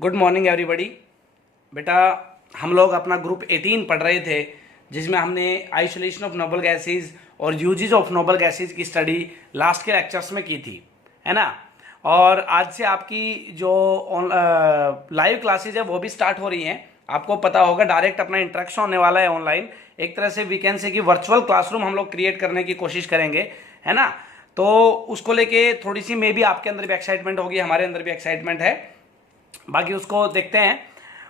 Good morning everybody. बेटा, हम लोग अपना ग्रुप 18 पढ़ रहे थे, जिसमें हमने आइसोलेशन ऑफ नोबल गैसेज और यूजेज ऑफ नोबल गैसेज की स्टडी लास्ट के लेक्चर्स में की थी, है ना। और आज से आपकी जो लाइव क्लासेज है वो भी स्टार्ट हो रही हैं। आपको पता होगा डायरेक्ट अपना इंटरेक्शन होने वाला है ऑनलाइन। एक तरह से वी कैन से कि वर्चुअल क्लासरूम हम लोग क्रिएट करने की कोशिश करेंगे, है ना। तो उसको लेके थोड़ी सी मे बी आपके अंदर भी एक्साइटमेंट होगी, हमारे अंदर भी एक्साइटमेंट है। बाकी उसको देखते हैं।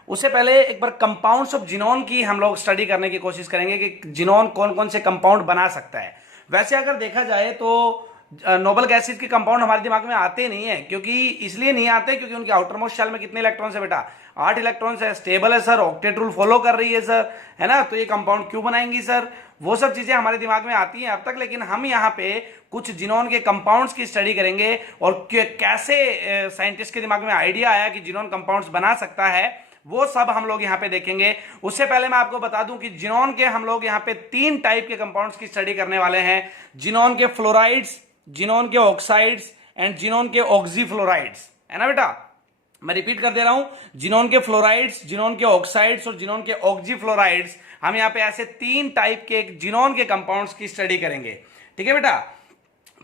उससे पहले एक बार कंपाउंड्स ऑफ जिनोन की हम लोग स्टडी करने की कोशिश करेंगे कि जिनोन कौन कौन से कंपाउंड बना सकता है। वैसे अगर देखा जाए तो नोबल गैसेज के कंपाउंड हमारे दिमाग में आते नहीं है, क्योंकि इसलिए नहीं आते क्योंकि उनके आउटर मोस्ट शेल में कितने इलेक्ट्रॉन्स है बेटा? 8 इलेक्ट्रॉन्स है। स्टेबल है सर, ऑक्टेट रूल फॉलो कर रही है सर, है ना। तो ये कंपाउंड क्यों बनाएंगी सर? वो सब चीजें हमारे दिमाग में आती हैं अब तक, लेकिन हम यहाँ पे कुछ जिनोन के कंपाउंड्स की स्टडी करेंगे और कैसे साइंटिस्ट के दिमाग में आइडिया आया कि जिनोन कंपाउंड्स बना सकता है, वो सब हम लोग यहाँ पे देखेंगे। उससे पहले मैं आपको बता दूं कि जिनोन के हम लोग यहाँ पे 3 टाइप के कंपाउंड्स की स्टडी करने वाले हैं। जिनोन के फ्लोराइड्स, जिनोन के ऑक्साइड्स एंड जिनोन के ऑक्सीफ्लोराइड्स, है ना बेटा। मैं रिपीट कर दे रहा हूं, जिनोन के फ्लोराइड्स, जिनोन के ऑक्साइड्स और जिनोन के ऑक्सीफ्लोराइड्स। हम यहाँ पे ऐसे 3 टाइप के जिनोन के कंपाउंड्स की स्टडी करेंगे, ठीक है बेटा।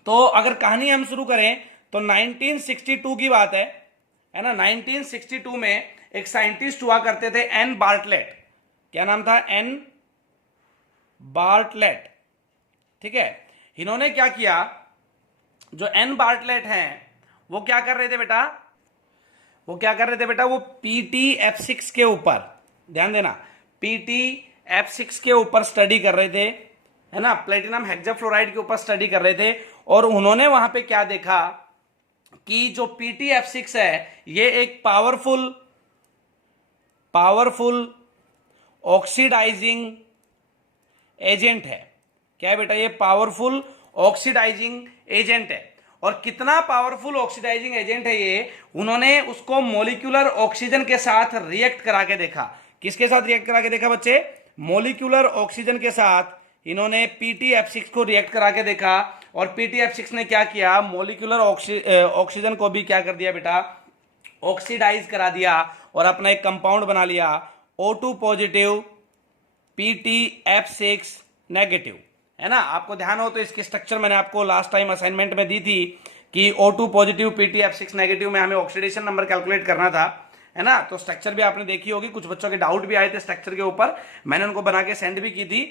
तो अगर कहानी हम शुरू करें तो 1962 की बात है ना। 1962 में एक साइंटिस्ट हुआ करते थे एन बार्टलेट। क्या नाम था? एन बार्टलेट, ठीक है। इन्होंने क्या किया, जो एन बार्टलेट हैं वो क्या कर रहे थे बेटा? वो PTF6 के ऊपर, ध्यान देना, PTF6 के ऊपर स्टडी कर रहे थे, है ना। प्लेटिनम हेक्साफ्लोराइड के ऊपर स्टडी कर रहे थे। और उन्होंने वहां पे क्या देखा कि जो PTF6 है ये एक पावरफुल ऑक्सीडाइजिंग एजेंट है। क्या है बेटा? ये पावरफुल ऑक्सीडाइजिंग एजेंट है। और कितना पावरफुल ऑक्सीडाइजिंग एजेंट है ये, उन्होंने उसको मोलिकुलर ऑक्सीजन के साथ रिएक्ट करा के देखा। किसके साथ रिएक्ट करा के देखा बच्चे? मोलिकुलर ऑक्सीजन के साथ इन्होंने PTF6 को रिएक्ट करा के देखा। और PTF6 ने क्या किया, मोलिकुलर ऑक्सीजन को भी क्या कर दिया बेटा? ऑक्सीडाइज करा दिया और अपना एक कंपाउंड बना लिया, O2 पॉजिटिव PTF6 नेगेटिव, है ना। आपको ध्यान हो तो इसकी स्ट्रक्चर मैंने आपको लास्ट टाइम असाइनमेंट में दी थी कि O2 पॉजिटिव PTF6 नेगेटिव में हमें ऑक्सीडेशन नंबर कैलकुलेट करना था, है ना। तो स्ट्रक्चर भी आपने देखी होगी। कुछ बच्चों के डाउट भी आए थे स्ट्रक्चर के ऊपर, मैंने उनको बना के सेंड भी की थी।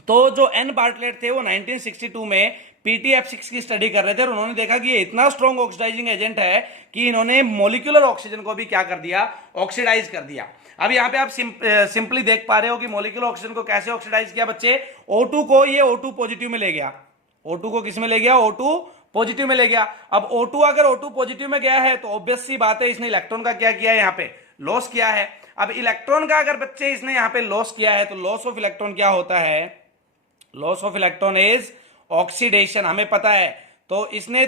तो जो एन बार्टलेट थे वो 1962 में PTF6 की स्टडी कर रहे थे और उन्होंने देखा कि ये इतना स्ट्रॉन्ग ऑक्सीडाइजिंग एजेंट है कि इन्होंने मोलिकुलर ऑक्सीजन को भी क्या कर दिया? ऑक्सीडाइज कर दिया। अब यहां पे आप सिंपली देख पा रहे हो कि मोलिकुलर ऑक्सीजन को कैसे ऑक्सीडाइज किया बच्चे? O2 को ये O2 पॉजिटिव में ले गया। O2 को किस में ले गया? O2 पॉजिटिव में ले गया। अब O2 अगर O2 पॉजिटिव में गया है तो ऑब्वियस सी बात है इसने इलेक्ट्रॉन का क्या किया है? यहाँ पे लॉस किया है। अब इलेक्ट्रॉन का अगर बच्चे इसने यहाँ पे लॉस किया है तो लॉस ऑफ इलेक्ट्रॉन क्या होता है? Loss of electron is oxidation, हमें पता है। तो इसने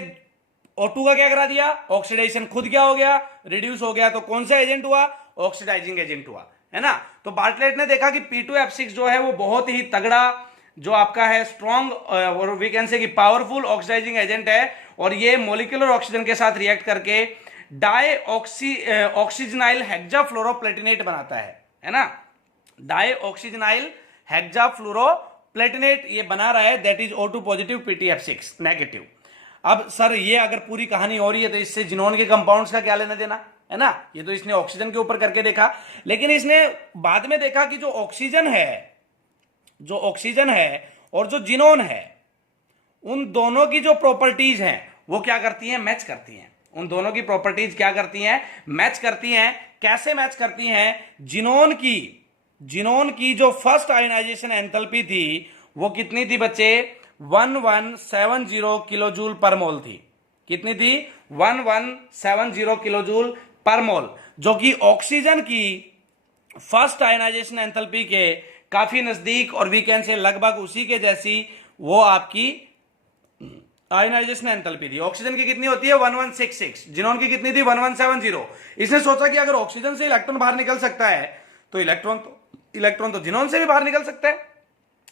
O2 का क्या करा दिया? ऑक्सीडेशन। खुद क्या हो गया? रिड्यूस हो गया। तो कौन सा एजेंट हुआ? ऑक्सीडाइजिंग एजेंट हुआ, है ना। तो बार्टलेट ने देखा कि P2F6 जो है वो बहुत ही तगड़ा जो आपका है स्ट्रॉन्ग और वी कैन से कि पावरफुल ऑक्सीडाइजिंग एजेंट है। और ये मोलिकुलर ऑक्सीजन के साथ रिएक्ट करके ऑक्सीजनाइल हेक्साफ्लोरोप्लेटिनेट बनाता है ना। डाईऑक्सीजनाइल हेक्साफ्लोरोप्लेटिनेट ये बना रहा है, that is O2 positive PTF6 negative. अब सर ये अगर पूरी कहानी हो रही है तो इससे जिनोन के कंपाउंड्स का क्या लेना देना, है ना। ये तो इसने ऑक्सीजन के ऊपर करके देखा, लेकिन इसने बाद में देखा कि जो ऑक्सीजन है और जो जिनोन है, उन दोनों की जो प्रॉपर्टीज हैं वो क्या करती हैं? मैच करती हैं। उन दोनों की प्रॉपर्टीज क्या करती हैं? मैच करती हैं। कैसे मैच करती हैं? जिनोन की जो फर्स्ट आयोनाइजेशन एंथैल्पी थी वो कितनी थी बच्चे? 1170 किलोजूल पर मोल थी। कितनी थी? 1170 किलोजूल पर मोल, जो कि ऑक्सीजन की फर्स्ट आयोनाइजेशन एंथैल्पी के काफी नजदीक और वी कैन से लगभग उसी के जैसी वो आपकी आयोनाइजेशन एंथैल्पी थी। ऑक्सीजन की कितनी होती है? 1166। जिनोन की कितनी थी? 1170। इसने सोचा कि अगर ऑक्सीजन से इलेक्ट्रॉन बाहर निकल सकता है तो इलेक्ट्रॉन तो जिनोन से भी बाहर निकल सकता है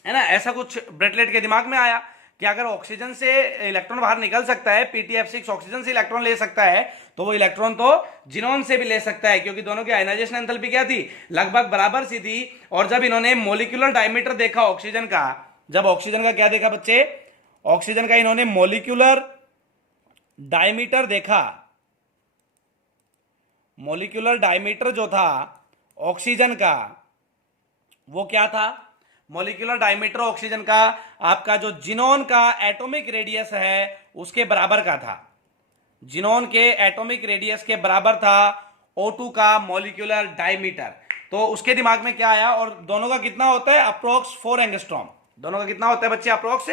ना। ऐसा कुछ ब्रेटलेट के दिमाग में आया, कि अगर ऑक्सीजन से इलेक्ट्रॉन बाहर निकल सकता है, PtF6 ऑक्सीजन से इलेक्ट्रॉन ले सकता है, तो वो इलेक्ट्रॉन तो जिनोन से भी ले सकता है, क्योंकि दोनों की आयनाइजेशन एंथैल्पी क्या थी, लगभग बराबर सी थी। और जब इन्होंने मोलिकुलर डायमीटर देखा ऑक्सीजन का, जब ऑक्सीजन का क्या देखा बच्चे, ऑक्सीजन का इन्होंने मोलिकुलर डायमीटर देखा, मोलिकुलर डायमीटर जो था ऑक्सीजन का वो क्या था, मोलिकुलर डायमीटर ऑक्सीजन का आपका जो जिनोन का एटॉमिक रेडियस है उसके बराबर का था, जिनोन के एटॉमिक रेडियस के बराबर था O2 का मोलिकुलर डायमीटर। तो उसके दिमाग में क्या आया, और दोनों का कितना होता है, अप्रोक्स 4 एंगस्ट्रॉम, दोनों का कितना होता है बच्चे, अप्रोक्स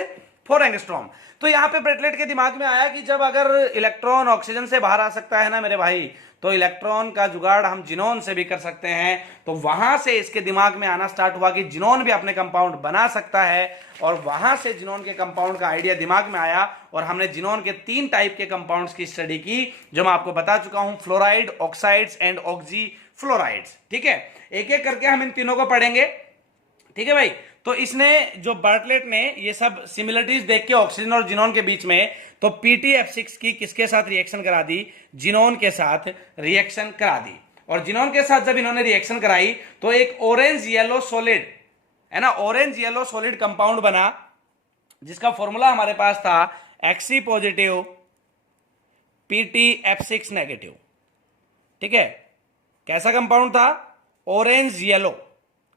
4 एंगस्ट्रॉम। तो यहां पे ब्रेटलेट के दिमाग में आया कि जब अगर इलेक्ट्रॉन ऑक्सीजन से बाहर आ सकता है ना मेरे भाई, तो इलेक्ट्रॉन का जुगाड़ हम जिनोन से भी कर सकते हैं। तो वहां से इसके दिमाग में आना स्टार्ट हुआ कि जिनोन भी अपने कंपाउंड बना सकता है, और वहां से जिनोन के कंपाउंड का आइडिया दिमाग में आया, और हमने जिनोन के 3 टाइप के कंपाउंड्स की स्टडी की, जो मैं आपको बता चुका हूं, fluoride, oxides and oxy fluorides. ठीक है, एक एक करके हम इन तीनों को पढ़ेंगे। ठीक है भाई, तो इसने जो बार्टलेट ने ये सब सिमिलरिटीज देख के ऑक्सीजन और जिनोन के बीच में, तो PtF6 की किसके साथ रिएक्शन करा दी, जिनोन के साथ रिएक्शन करा दी। और जिनोन के साथ जब इन्होंने रिएक्शन कराई तो एक ऑरेंज येलो सॉलिड है ना, ऑरेंज येलो सॉलिड कंपाउंड बना, जिसका फॉर्मूला हमारे पास था Xe पॉजिटिव PtF6 नेगेटिव। ठीक है, कैसा कंपाउंड था, ऑरेंज येलो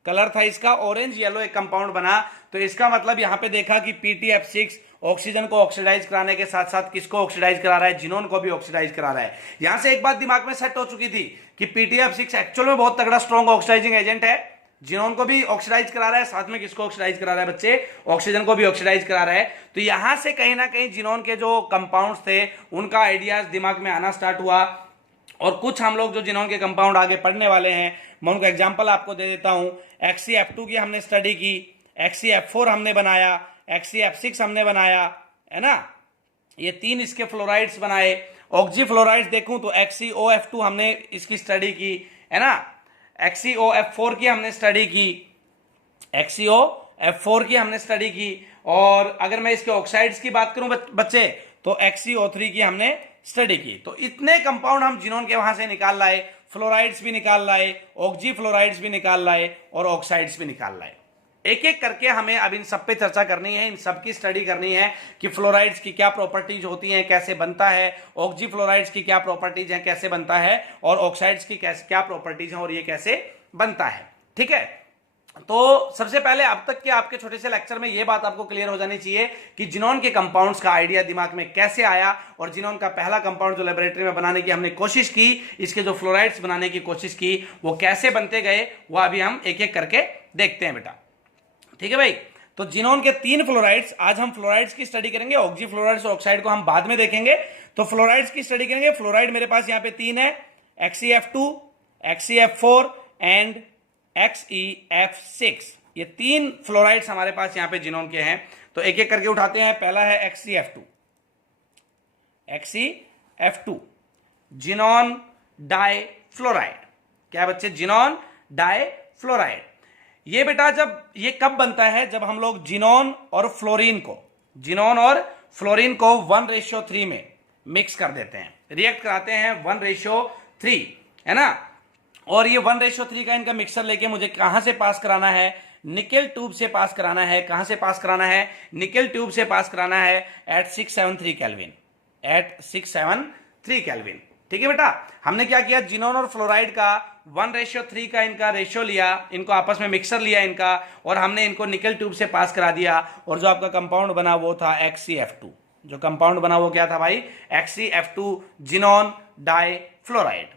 कलर था इसका, ऑरेंज येलो एक कंपाउंड बना। तो इसका मतलब यहां पे देखा कि PtF6 ऑक्सीजन को ऑक्सीडाइज कराने के साथ साथ किसको ऑक्सीडाइज करा रहा है, जिनोन को भी ऑक्सीडाइज करा रहा है। यहां से एक बात दिमाग में सेट हो चुकी थी कि PtF6 एक्चुअल में बहुत तगड़ा स्ट्रॉन्ग ऑक्सीडाइजिंग एजेंट है, जिनोन को भी ऑक्सीडाइज करा रहा है, साथ में किसको ऑक्सीडाइज करा रहा है बच्चे, ऑक्सीजन को भी ऑक्सीडाइज करा रहा है। तो यहां से कहीं ना कहीं जिनोन के जो कंपाउंड्स थे उनका आइडियाज दिमाग में आना स्टार्ट हुआ। और कुछ हम लोग जो जिनोन के कंपाउंड आगे पढ़ने वाले हैं, मैं उनका एग्जांपल आपको दे देता हूं। XeF2 की हमने स्टडी की, XeF4 हमने बनाया, XeF6 हमने बनाया, है ना, ये 3 इसके फ्लोराइड्स बनाए। ऑक्सी फ्लोराइड्स देखूं तो XeOF2 हमने इसकी स्टडी की, है ना, XeOF4 की हमने स्टडी की, XeOF4 की हमने स्टडी की। और अगर मैं इसके ऑक्साइड्स की बात करूं बच्चे, तो XeO3 की हमने स्टडी की। तो इतने कंपाउंड हम जिनोन के वहां से निकाल लाए, फ्लोराइड्स भी निकाल लाए, ऑक्सी फ्लोराइड्स भी निकाल लाए, और ऑक्साइड्स भी निकाल लाए। एक एक करके हमें अब इन सब पे चर्चा करनी है, इन सब की स्टडी करनी है कि फ्लोराइड्स की क्या प्रॉपर्टीज होती हैं, कैसे बनता है, ऑक्सी फ्लोराइड्स की क्या प्रॉपर्टीज हैं, कैसे बनता है, और ऑक्साइड्स की क्या प्रॉपर्टीज हैं और ये कैसे बनता है। ठीक है, तो सबसे पहले अब तक के आपके छोटे से लेक्चर में यह बात आपको क्लियर हो जानी चाहिए कि जिनोन के कंपाउंड्स का आइडिया दिमाग में कैसे आया, और जिनोन का पहला कंपाउंड जो लेबोरेटरी में बनाने की हमने कोशिश की, इसके जो फ्लोराइड्स बनाने की कोशिश की, वो कैसे बनते गए, वो अभी हम एक एक करके देखते हैं बेटा। ठीक है भाई, तो जिनोन के 3 फ्लोराइड्स, आज हम फ्लोराइड्स की स्टडी करेंगे, ऑक्सी फ्लोराइड्स और ऑक्साइड को हम बाद में देखेंगे। तो फ्लोराइड्स की स्टडी करेंगे। फ्लोराइड मेरे पास यहां पे 3 है, XeF2, XeF4 एंड XeF6। ये 3 फ्लोराइड्स हमारे पास यहां पे जिनोन के हैं। तो एक एक करके उठाते हैं। पहला है XeF2, XeF2 xenon die fluoride. क्या बच्चे, जिनोन डाई फ्लोराइड। ये बेटा जब ये कब बनता है, जब हम लोग जिनोन और फ्लोरीन को 1:3 में मिक्स कर देते हैं, रिएक्ट कराते हैं 1:3, है ना। और ये 1:3 का इनका मिक्सर लेके मुझे कहां से पास कराना है, निकेल ट्यूब से पास कराना है। कहां से पास कराना है, निकेल ट्यूब से पास कराना है एट 673 केल्विन, एट 673 केल्विन। ठीक है बेटा, हमने क्या किया, जिनोन और फ्लोराइड का 1:3 का इनका रेशियो लिया, इनको आपस में मिक्सर लिया इनका, और हमने इनको निकेल ट्यूब से पास करा दिया। और जो आपका कंपाउंड बना वो था XeF2। जो कंपाउंड बना वो क्या था भाई, XeF2 जिनोन डाई फ्लोराइड।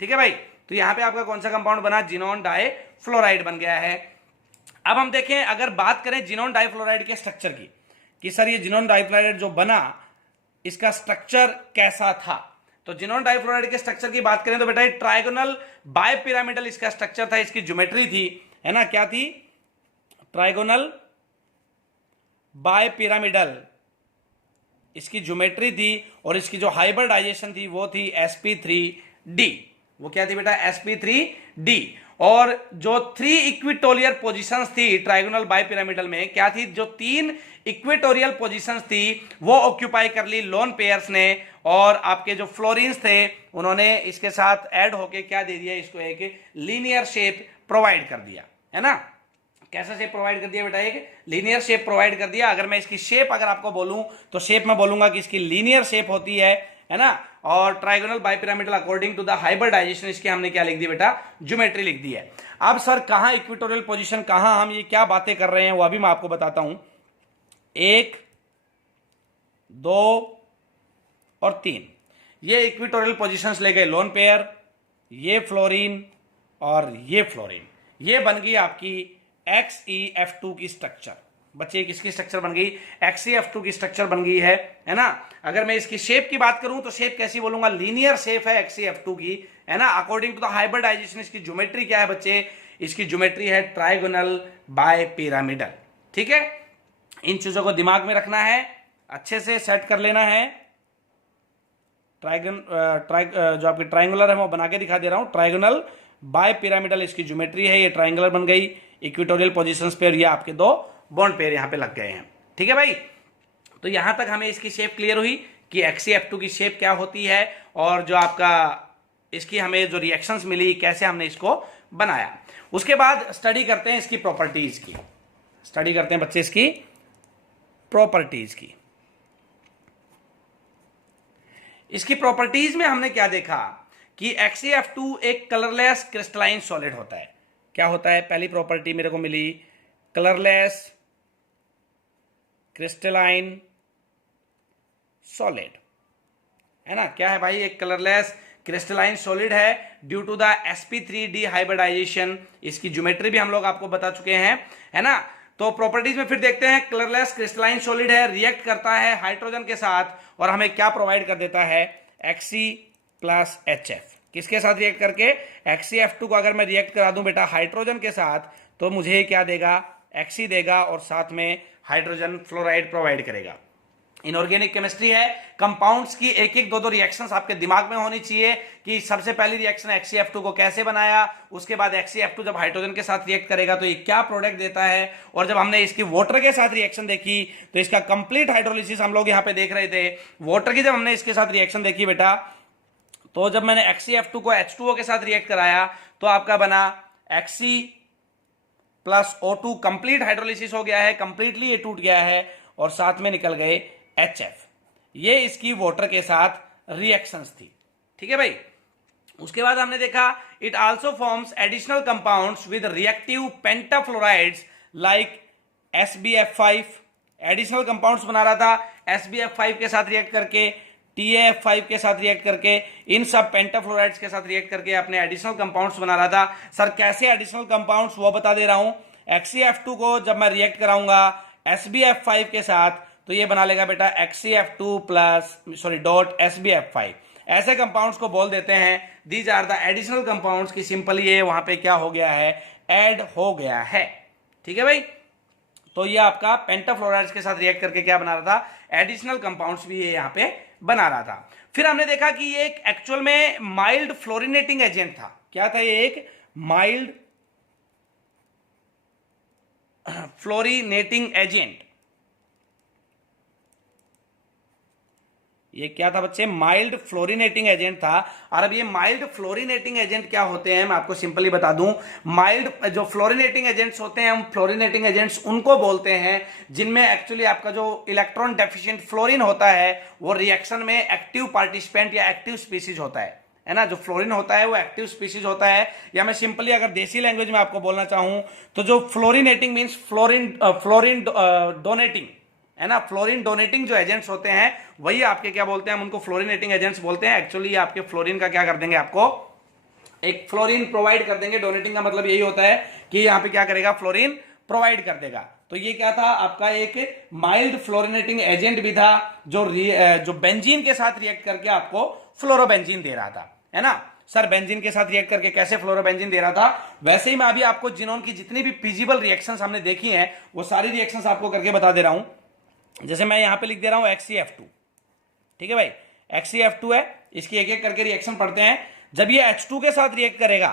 ठीक है भाई, तो यहां पे आपका कौन सा कंपाउंड बना, जिनोन डाई फ्लोराइड बन गया है। अब हम देखें, अगर बात करें जिनोन डाई फ्लोराइड के स्ट्रक्चर की, कि सर ये जिनोन डाई फ्लोराइड जो बना इसका स्ट्रक्चर कैसा था, तो जिनोन डाई फ्लोराइड के स्ट्रक्चर की बात करें तो बेटा ट्राइगोनल बाय पिरामिडल इसका स्ट्रक्चर था, इसकी ज्योमेट्री थी, है ना, क्या थी, ट्राइगोनल बाय पिरामिडल इसकी ज्योमेट्री थी। और इसकी जो हाइब्रिडाइजेशन थी वो थी sp3d, वो क्या थी बेटा, sp3d। और जो 3 इक्विटोरियल पोजीशंस थी ट्राइगोनल बाइपिरामिडल में, क्या थी, जो 3 इक्वेटोरियल पोजीशंस थी वो ऑक्यूपाई कर ली लोन पेयर्स ने, और आपके जो फ्लोरीन्स थे उन्होंने इसके साथ ऐड होके क्या दे दिया, इसको एक लीनियर शेप प्रोवाइड कर दिया, है ना। कैसा शेप प्रोवाइड कर दिया बेटा, एक लीनियर शेप प्रोवाइड कर दिया। अगर मैं इसकी शेप अगर आपको बोलूं तो शेप में बोलूंगा कि इसकी लीनियर शेप होती है ना। और trigonal bipyramidal according to the hybridisation इसकी हमने क्या लिख दी बेटा, ज्योमेट्री लिख दी है। अब सर कहां इक्वेटोरियल पोजीशन, कहां हम ये क्या बातें कर रहे हैं वो अभी मैं आपको बताता हूं। 1, 2 और 3 ये इक्वेटोरियल पोजीशंस ले गए लोन पेयर, ये फ्लोरीन और ये फ्लोरीन, ये बन गई आपकी XeF2 की स्ट्रक्चर। बच्चे किसकी स्ट्रक्चर बन गई, XeF2 की स्ट्रक्चर बन गई है ना। अगर मैं इसकी शेप की बात करूं तो शेप कैसी बोलूंगा, लीनियर शेप है XeF2 की, है ना। अकॉर्डिंग टू द हाइब्रिडाइजेशन इसकी ज्योमेट्री क्या है बच्चे, इसकी ज्योमेट्री है ट्राइगोनल बाइपिरामिडल। ठीक है, इन चीजों को दिमाग में रखना है, अच्छे से सेट कर लेना है। जो आपकी ट्राइंगुलर है मैं बना के दिखा दे रहा हूं, ट्राइगोनल बाइपिरामिडल इसकी ज्योमेट्री है, ये ट्राइंगुलर बन गई इक्वेटोरियल पोजीशंस पे, और ये आपके 2 बॉन्ड पेयर यहां पे लग गए हैं। ठीक है भाई, तो यहां तक हमें इसकी शेप क्लियर हुई कि XeF2 की शेप क्या होती है, और जो आपका इसकी हमें जो रिएक्शंस मिली कैसे हमने इसको बनाया। उसके बाद स्टडी करते हैं इसकी प्रॉपर्टीज की, स्टडी करते हैं बच्चे इसकी प्रॉपर्टीज की। इसकी प्रॉपर्टीज में हमने क्या देखा कि XeF2 एक कलरलेस क्रिस्टलाइन सॉलिड होता है। क्या होता है, पहली प्रॉपर्टी मेरे को मिली, कलरलेस क्रिस्टलाइन सॉलिड, है ना। क्या है भाई, एक कलरलेस क्रिस्टलाइन सॉलिड है due to the sp3d hybridisation. इसकी ज्योमेट्री भी हम लोग आपको बता चुके हैं, है ना। तो प्रॉपर्टीज में फिर देखते हैं, कलरलेस क्रिस्टलाइन सॉलिड है, रिएक्ट करता है हाइड्रोजन के साथ और हमें क्या प्रोवाइड कर देता है, Xe+HF। किसके साथ रिएक्ट करके, XeF2 को अगर मैं रिएक्ट करा दूं बेटा हाइड्रोजन के साथ तो मुझे क्या देगा, Xe देगा और साथ में हाइड्रोजन फ्लोराइड प्रोवाइड करेगा। इनऑर्गेनिक केमिस्ट्री है, कंपाउंड्स की एक एक 2 रिएक्शंस आपके दिमाग में होनी चाहिए कि सबसे पहली रिएक्शन XeF2 को कैसे बनाया, उसके बाद XeF2 जब हाइड्रोजन के साथ रिएक्ट करेगा तो ये क्या प्रोडक्ट देता है, और जब हमने इसकी वाटर के साथ रिएक्शन देखी तो इसका कंप्लीट हाइड्रोलिसिस हम लोग यहां पे देख रहे थे। वाटर की जब हमने इसके साथ रिएक्शन देखी बेटा, तो जब मैंने XeF2 को H2O के साथ रिएक्ट कराया तो आपका बना Xe+O2, कंप्लीट हाइड्रोलिसिस हो गया है, कंप्लीटली ये टूट गया है और साथ में निकल गए HF। ये इसकी वाटर के साथ रिएक्शंस थी। ठीक है भाई, उसके बाद हमने देखा it also forms additional compounds with reactive pentafluorides like SbF5। Additional compounds बना रहा था SbF5 के साथ रिएक्ट करके, TAF5 के साथ रिएक्ट करके, इन सब पेंटाफ्लोराइड्स के साथ रिएक्ट करके अपने एडिशनल कंपाउंड्स बना रहा था। सर कैसे एडिशनल कंपाउंड्स वो बता दे रहा हूं। XeF2 को जब मैं रिएक्ट कराऊंगा SbF5 के साथ तो ये बना लेगा बेटा XeF2+SbF5। ऐसे कंपाउंड्स को बोल देते हैं these are the additional compounds की सिंपली ये वहां पे क्या हो गया है, ऐड हो गया है। ठीक है भाई, तो ये आपका पेंटाफ्लोराइड्स के साथ रिएक्ट करके क्या बना रहा था, एडिशनल कंपाउंड्स भी ये यहां पे बना रहा था। फिर हमने देखा कि ये एक एक्चुअल में माइल्ड फ्लोरिनेटिंग एजेंट था। क्या था ये, एक माइल्ड फ्लोरिनेटिंग एजेंट। ये क्या था बच्चे, माइल्ड फ्लोरिनेटिंग एजेंट था। और अब ये माइल्ड फ्लोरिनेटिंग एजेंट क्या होते हैं मैं आपको सिंपली बता दूं। माइल्ड जो फ्लोरिनेटिंग एजेंट्स होते हैं, हम फ्लोरिनेटिंग एजेंट्स उनको बोलते हैं जिनमें एक्चुअली आपका जो इलेक्ट्रॉन डेफिशिएंट फ्लोरीन होता है वो रिएक्शन में एक्टिव पार्टिसिपेंट या एक्टिव स्पीसीज होता है ना। जो फ्लोरीन होता है वो एक्टिव स्पीसीज होता है, या मैं सिंपली अगर देसी लैंग्वेज में आपको बोलना चाहूं तो जो फ्लोरिनेटिंग मींस फ्लोरीन डोनेटिंग, है ना। फ्लोरीन डोनेटिंग जो एजेंट्स होते हैं वही आपके क्या बोलते हैं, हम उनको फ्लोरिनेटिंग एजेंट्स बोलते हैं। एक्चुअली आपके फ्लोरीन का क्या कर देंगे, आपको एक फ्लोरीन प्रोवाइड कर देंगे। डोनेटिंग का मतलब यही होता है कि यहाँ पे क्या करेगा, फ्लोरीन प्रोवाइड कर देगा। तो ये क्या था आपका, एक माइल्ड फ्लोरिनेटिंग एजेंट भी था जो बेंजीन के साथ रिएक्ट करके आपको फ्लोरोबेंजीन दे रहा था, है ना। सर बेंजीन के साथ रिएक्ट करके कैसे फ्लोरोबेंजीन दे रहा था, वैसे ही मैं अभी आपको जिनोन की जितनी भी फिजिबल रिएक्शंस हमने देखी हैं वो सारी रिएक्शंस आपको करके बता दे रहा हूं। जैसे मैं यहां पे लिख दे रहा हूं XeF2, ठीक है भाई, XeF2 है, इसकी एक एक करके रिएक्शन पढ़ते हैं। जब ये H2 के साथ रिएक्ट करेगा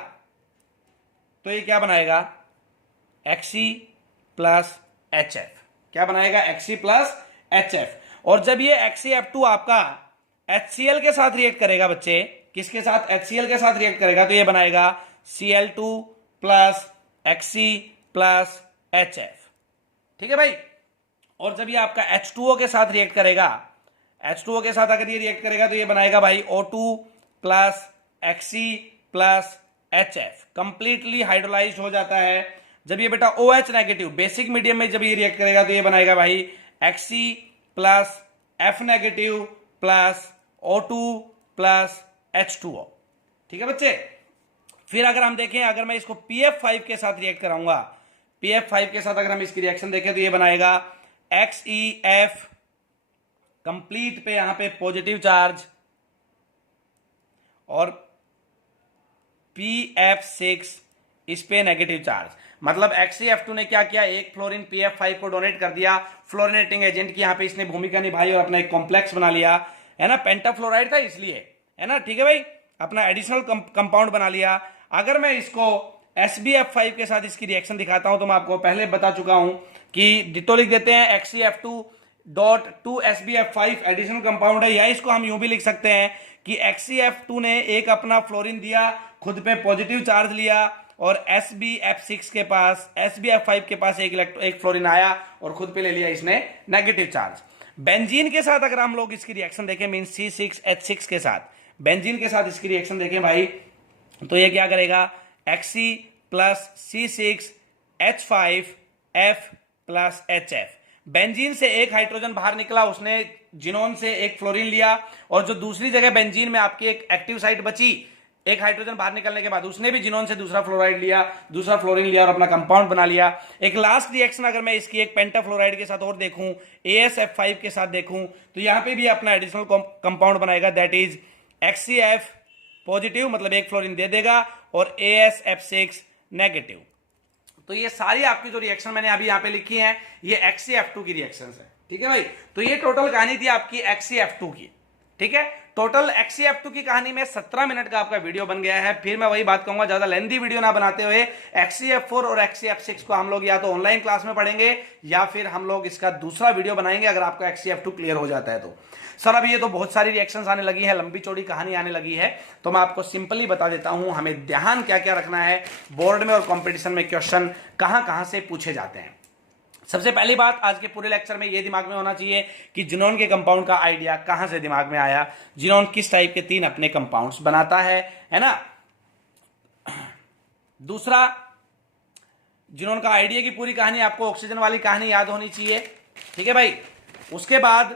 तो ये क्या बनाएगा, Xe प्लस HF। क्या बनाएगा, Xe प्लस HF। और जब ये XeF2 आपका HCl के साथ रिएक्ट करेगा बच्चे, किसके साथ, HCl के साथ रिएक्ट करेगा, तो ये बनाएगा Cl2 plus Xe plus HF। ठीक है भाई। और जब ये आपका H2O के साथ रिएक्ट करेगा, H2O के साथ अगर ये रिएक्ट करेगा तो ये बनाएगा भाई O2 plus Xe plus HF। Completely hydrolysed हो जाता है। जब ये बेटा OH नेगेटिव बेसिक मीडियम में जब ये रिएक्ट करेगा तो ये बनाएगा भाई Xe plus F negative plus O2 plus H2O। ठीक है बच्चे। फिर अगर हम देखें, अगर मैं इसको PF5 के साथ रिएक्ट कराऊंगा, PF5 के साथ अगर हम इसकी रिएक्शन देखें तो ये बनाएगा XeF, कंप्लीट पे यहां पे पॉजिटिव चार्ज, और PF6 इस पे नेगेटिव चार्ज। मतलब XeF2 ने क्या किया, एक फ्लोरीन PF5 को डोनेट कर दिया, फ्लोरिनेटिंग एजेंट की यहां पे इसने भूमिका निभाई और अपना एक कॉम्प्लेक्स बना लिया, है ना, पेंटाफ्लोराइड था इसलिए, है ना। ठीक है भाई, अपना एडिशनल कंपाउंड बना लिया। अगर मैं इसको SbF5 के साथ इसकी रिएक्शन दिखाता हूं तो मैं आपको पहले बता चुका हूं कि डिटो लिख देते हैं XeF2.2SbF5 एडिशनल कंपाउंड है, या इसको हम यूं भी लिख सकते हैं कि XeF2 ने एक अपना फ्लोरीन दिया, खुद पे पॉजिटिव चार्ज लिया, और SbF6 के पास, SbF5 के पास एक फ्लोरीन आया और खुद पे ले लिया इसने नेगेटिव चार्ज। बेंजीन के साथ अगर हम लोग इसकी रिएक्शन देखें, मीन C6H6 के साथ, बेंजीन के साथ इसकी रिएक्शन देखें भाई, तो ये क्या करेगा, Xe plus C6H5F plus HF। Benzene से एक हाइड्रोजन बाहर निकला, उसने जिनोन से एक फ्लोरीन लिया, और जो दूसरी जगह बेंजीन में आपकी एक एक्टिव साइट बची, एक हाइड्रोजन बाहर निकलने के बाद उसने भी जिनोन से दूसरा फ्लोराइड लिया, दूसरा फ्लोरीन लिया और अपना कंपाउंड बना लिया। एक लास्ट रिएक्शन अगर मैं इसकी एक पेंटाफ्लोराइड के साथ और देखूं, AsF5 के साथ देखूं, तो यहां पे भी अपना एडिशनल कंपाउंड बनाएगा, दैट इज XeF पॉजिटिव, मतलब एक फ्लोरीन दे देगा, और AsF6 नेगेटिव। तो ये सारी आपकी जो रिएक्शन मैंने अभी यहां पे लिखी है, ये XeF2 की रिएक्शन है। ठीक है भाई। तो ये टोटल कहानी थी आपकी XeF2 की। ठीक है, टोटल XeF2 की कहानी में 17 मिनट का आपका वीडियो बन गया है। फिर मैं वही बात कहूंगा, ज्यादा लेंथी वीडियो ना बनाते हुए, XeF4 और XeF6 को हम लोग या तो ऑनलाइन क्लास में पढ़ेंगे या फिर हम लोग इसका दूसरा वीडियो बनाएंगे अगर आपका XeF2 क्लियर हो जाता है तो। सर अभी ये तो बहुत सारी रिएक्शंस आने लगी है, लंबी चौड़ी कहानी आने लगी है, तो मैं आपको सिंपली बता देता हूं हमें ध्यान क्या क्या रखना है, बोर्ड में और कंपटीशन में क्वेश्चन कहां कहां से पूछे जाते हैं। सबसे पहली बात आज के पूरे लेक्चर में ये दिमाग में होना चाहिए कि जिनोन के कंपाउंड का आइडिया कहां से दिमाग में आया, जिनोन किस टाइप के 3 अपने कंपाउंड्स बनाता है ना। दूसरा, जिनोन का आइडिया की पूरी कहानी, आपको ऑक्सीजन वाली कहानी याद होनी चाहिए। ठीक है भाई। उसके बाद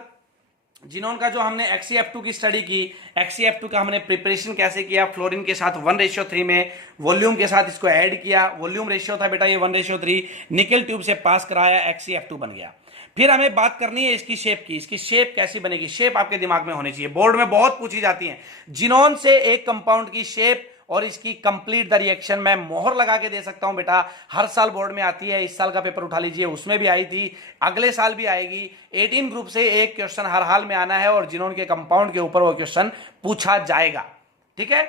जिनोन का जो हमने XeF2 की स्टडी की, XeF2 का हमने प्रिपरेशन कैसे किया, फ्लोरीन के साथ 1:3 में, वॉल्यूम के साथ इसको ऐड किया, वॉल्यूम रेशियो था बेटा ये 1:3, निकल ट्यूब से पास कराया, XeF2 बन गया। फिर हमें बात करनी है इसकी शेप की, इसकी शेप कैसी बनेगी, शेप आपके दिमाग में होनी चाहिए, बोर्ड में बहुत पूछी जाती है। जिनोन से एक कंपाउंड की शेप और इसकी कंप्लीट द रिएक्शन मैं मोहर लगा के दे सकता हूं बेटा, हर साल बोर्ड में आती है। इस साल का पेपर उठा लीजिए, उसमें भी आई थी, अगले साल भी आएगी। 18 ग्रुप से एक क्वेश्चन हर हाल में आना है और जिनोन के कंपाउंड के ऊपर वो क्वेश्चन पूछा जाएगा। ठीक है।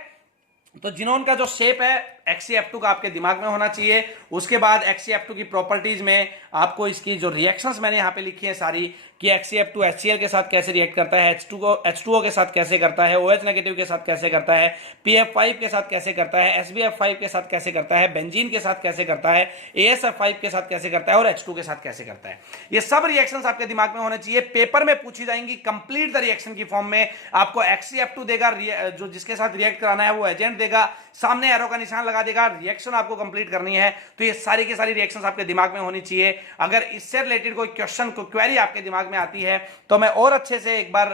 तो जिनोन का जो शेप है XeF2 का आपके दिमाग में होना चाहिए। उसके बाद XeF2 की प्रॉपर्टीज में आपको इसकी जो रिएक्शंस मैंने यहां पे लिखी है सारी, कि XeF2 HCl के साथ कैसे रिएक्ट करता है, H2O के साथ कैसे करता है, OH नेगेटिव के साथ कैसे करता है, PF5 के साथ कैसे करता है, SbF5 के साथ कैसे करता है, बेंजीन के साथ कैसे करता है, AsF5 के साथ कैसे करता है और H2 के साथ कैसे करता है। ये सब रिएक्शंस आपके दिमाग में होने चाहिए, पेपर में पूछी जाएंगी कंप्लीट द रिएक्शन की फॉर्म में। आपको XeF2 देगा, जो जिसके साथ रिएक्ट कराना है वो एजेंट देगा, सामने एरो का निशान लगा देगा, रिएक्शन आपको कंप्लीट करनी है। तो ये सारी की सारी रिएक्शंस आपके दिमाग में होनी चाहिए। अगर इससे रिलेटेड कोई क्वेश्चन को क्वेरी आपके दिमाग में आती है तो मैं और अच्छे से एक बार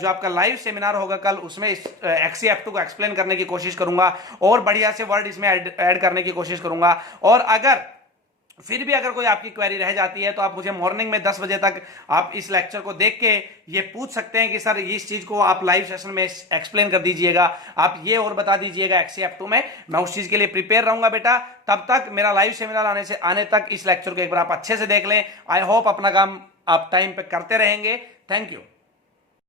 जो आपका लाइव सेमिनार होगा कल, उसमें XeF2 को एक्सप्लेन करने की कोशिश करूंगा और बढ़िया से वर्ड इसमें ऐड करने की कोशिश करूंगा। और अगर फिर भी अगर कोई आपकी क्वेरी रह जाती है तो आप मुझे मॉर्निंग में 10 बजे तक आप इस लेक्चर को देख के ये पूछ सकते हैं कि सर इस चीज को आप लाइव सेशन में एक्सप्लेन कर दीजिएगा, आप ये और बता दीजिएगा XeF2 में, मैं उस चीज के लिए प्रिपेयर रहूंगा बेटा। तब तक मेरा लाइव सेमिनार आने तक इस लेक्चर को एक बार आप अच्छे से देख लें। आई होप अपना काम आप टाइम पे करते रहेंगे। Thank you.